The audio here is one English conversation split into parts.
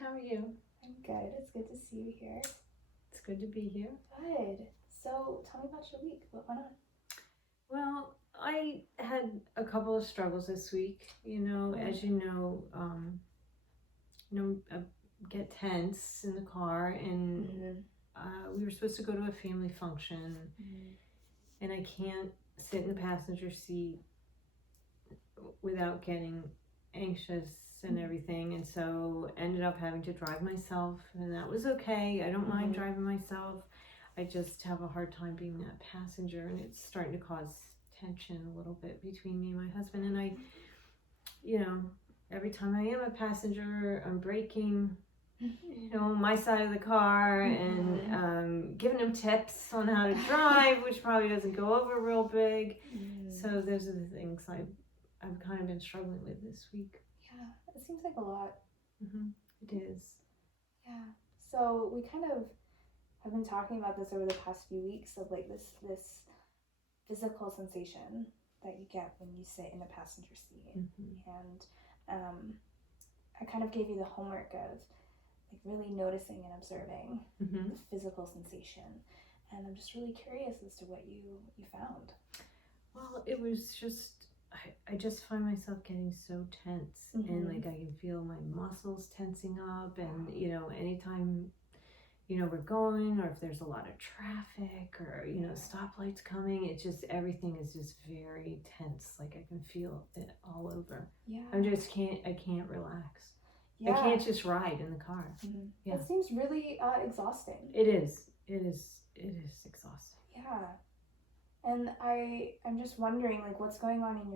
how are you? I'm good. It's good to see you here. It's good to be here. Good. So tell me about your week. What went on? Well, I had a couple of struggles this week. As you know, I get tense in the car, and we were supposed to go to a family function, and I can't sit in the passenger seat without getting anxious and everything, and so ended up having to drive myself, and that was okay. I don't mind driving myself. I just have a hard time being that passenger, and it's starting to cause tension a little bit between me and my husband. And I, every time I am a passenger, I'm braking, my side of the car, and giving him tips on how to drive, which probably doesn't go over real big. So those are the things I've kind of been struggling with this week. Yeah, it seems like a lot. It is. Yeah. So we kind of have been talking about this over the past few weeks of like this physical sensation that you get when you sit in a passenger seat. And I kind of gave you the homework of like really noticing and observing the physical sensation. And I'm just really curious as to what you found. Well, it was just, I just find myself getting so tense, and like I can feel my muscles tensing up, and anytime we're going, or if there's a lot of traffic, or stoplights coming, it's just, everything is just very tense. Like I can feel it all over. I can't relax. I can't just ride in the car. It seems really exhausting. It is exhausting. Yeah. And I'm just wondering, like, what's going on in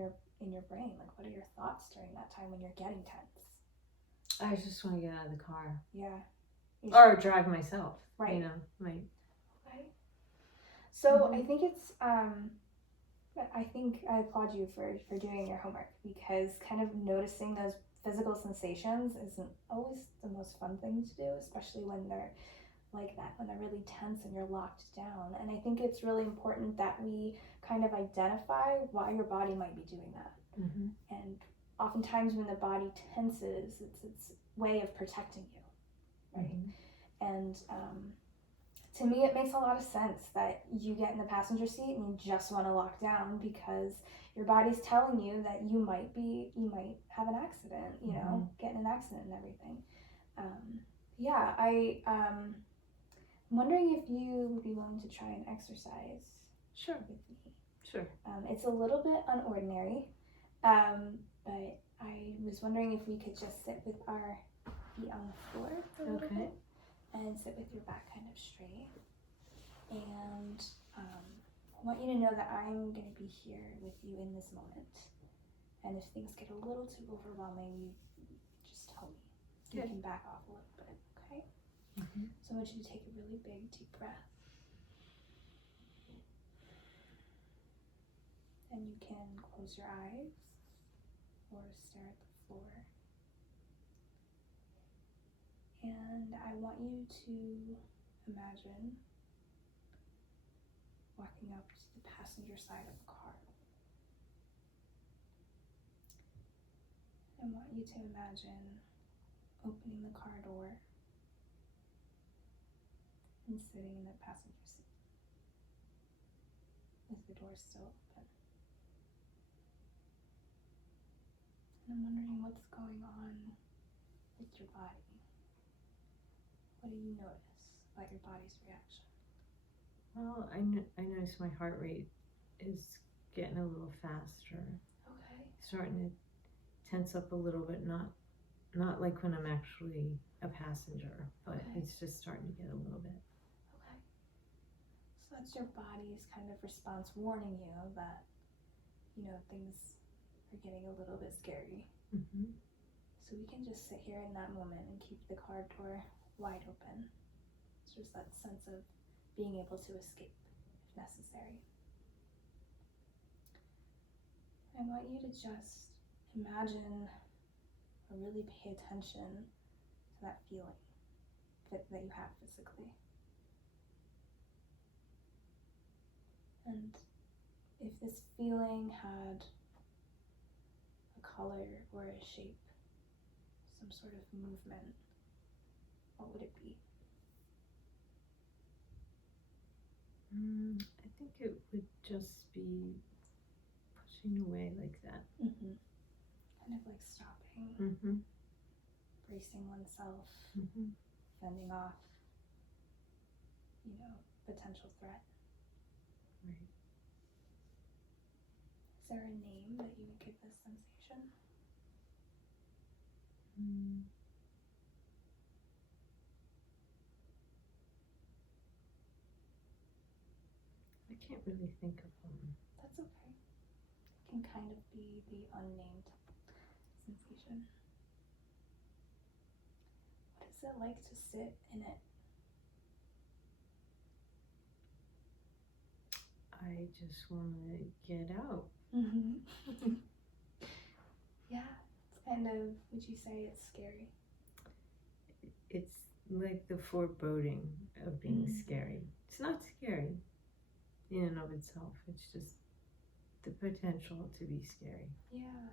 your brain? Like, what are your thoughts during that time when you're getting tense? I just want to get out of the car. Yeah. Or drive myself. Right. Right. Okay. So I think it's I think I applaud you for doing your homework, because kind of noticing those physical sensations isn't always the most fun thing to do, especially when they're like that, when they're really tense and you're locked down. And I think it's really important that we kind of identify why your body might be doing that. And oftentimes when the body tenses, it's its way of protecting you, right? And to me, it makes a lot of sense that you get in the passenger seat and you just want to lock down, because your body's telling you that you might have an accident, get in an accident and everything. I'm wondering if you would be willing to try an exercise. Sure. With me. Sure. It's a little bit unordinary, but I was wondering if we could just sit with our feet on the floor for a little bit, and sit with your back kind of straight. And I want you to know that I'm going to be here with you in this moment. And if things get a little too overwhelming, you just tell me. You can back off a little bit, okay? So I want you to take a really big, deep breath. And you can close your eyes or stare at the floor. And I want you to imagine walking up to the passenger side of the car. I want you to imagine opening the car door and sitting in the passenger seat with the door still open. And I'm wondering what's going on with your body. What do you notice about your body's reaction? Well, I notice my heart rate is getting a little faster. Okay. Starting to tense up a little bit, not like when I'm actually a passenger, but it's just starting to get a little bit. Okay. So that's your body's kind of response warning you that, things are getting a little bit scary. So we can just sit here in that moment and keep the car door wide open. It's just that sense of being able to escape if necessary. I want you to just imagine or really pay attention to that feeling that you have physically. And if this feeling had a color or a shape, some sort of movement, what would it be? I think it would just be pushing away like that. Mm-hmm. Kind of like stopping, Mm-hmm. bracing oneself, Mm-hmm. fending off, potential threat. Right. Is there a name that you would give this sensation? I can't really think of one. That's okay. It can kind of be the unnamed sensation. What is it like to sit in it? I just want to get out. Mm-hmm. Yeah, it's kind of, would you say it's scary? It's like the foreboding of being scary. It's not scary in and of itself. It's just the potential to be scary. Yeah.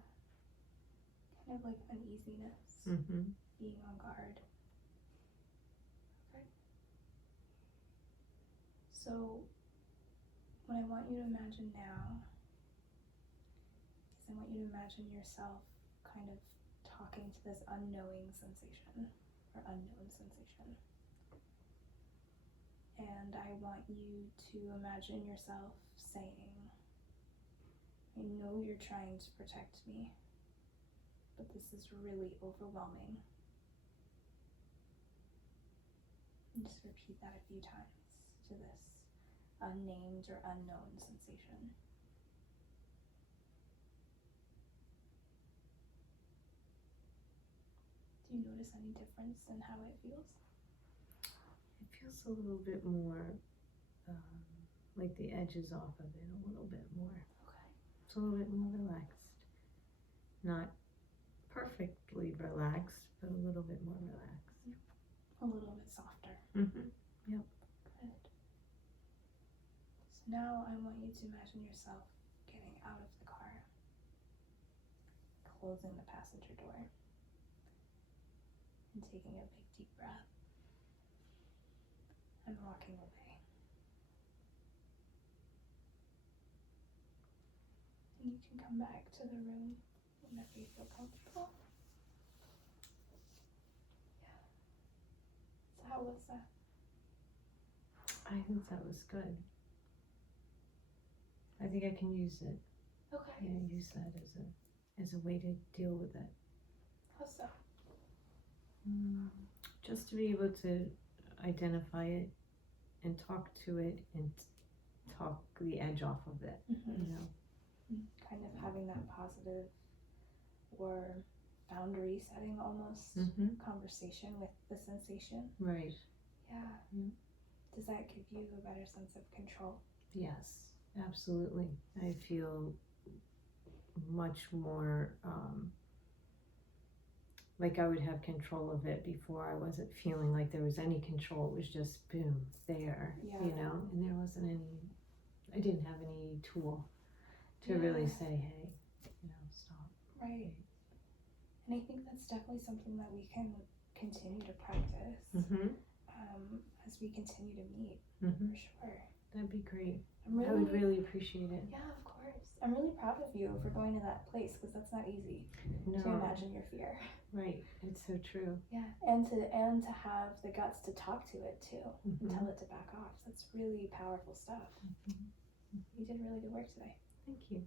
Kind of like uneasiness, Mm-hmm. being on guard. Okay. So, what I want you to imagine now is I want you to imagine yourself kind of talking to this unknowing sensation or unknown sensation. And I want you to imagine yourself saying, I know you're trying to protect me, but this is really overwhelming. And just repeat that a few times to this unnamed or unknown sensation. Do you notice any difference in how it feels? It feels a little bit more like the edges off of it, a little bit more. Okay. It's a little bit more relaxed. Not perfectly relaxed, but a little bit more relaxed. A little bit softer. Mm-hmm. Yep. Good. So now I want you to imagine yourself getting out of the car, closing the passenger door, and taking a big deep breath, and walking away. And you can come back to the room whenever you feel comfortable. Yeah. So how was that? I think that was good. I think I can use it. Okay. Yeah, use that as a way to deal with it. How so? Just to be able to identify it and talk to it and talk the edge off of it, Kind of having that positive or boundary setting almost conversation with the sensation. Right. Yeah. Does that give you a better sense of control? Yes, absolutely. I feel much more like I would have control of it before. I wasn't feeling like there was any control. It was just boom, there, and there wasn't any, I didn't have any tool to really say, hey, stop. Right. And I think that's definitely something that we can continue to practice as we continue to meet, for sure. That'd be great. I would really appreciate it. Yeah, of course. I'm really proud of you for going to that place, because that's not easy to imagine your fear. Right, it's so true. Yeah, and to have the guts to talk to it too, and tell it to back off. That's really powerful stuff. You did really good work today. Thank you.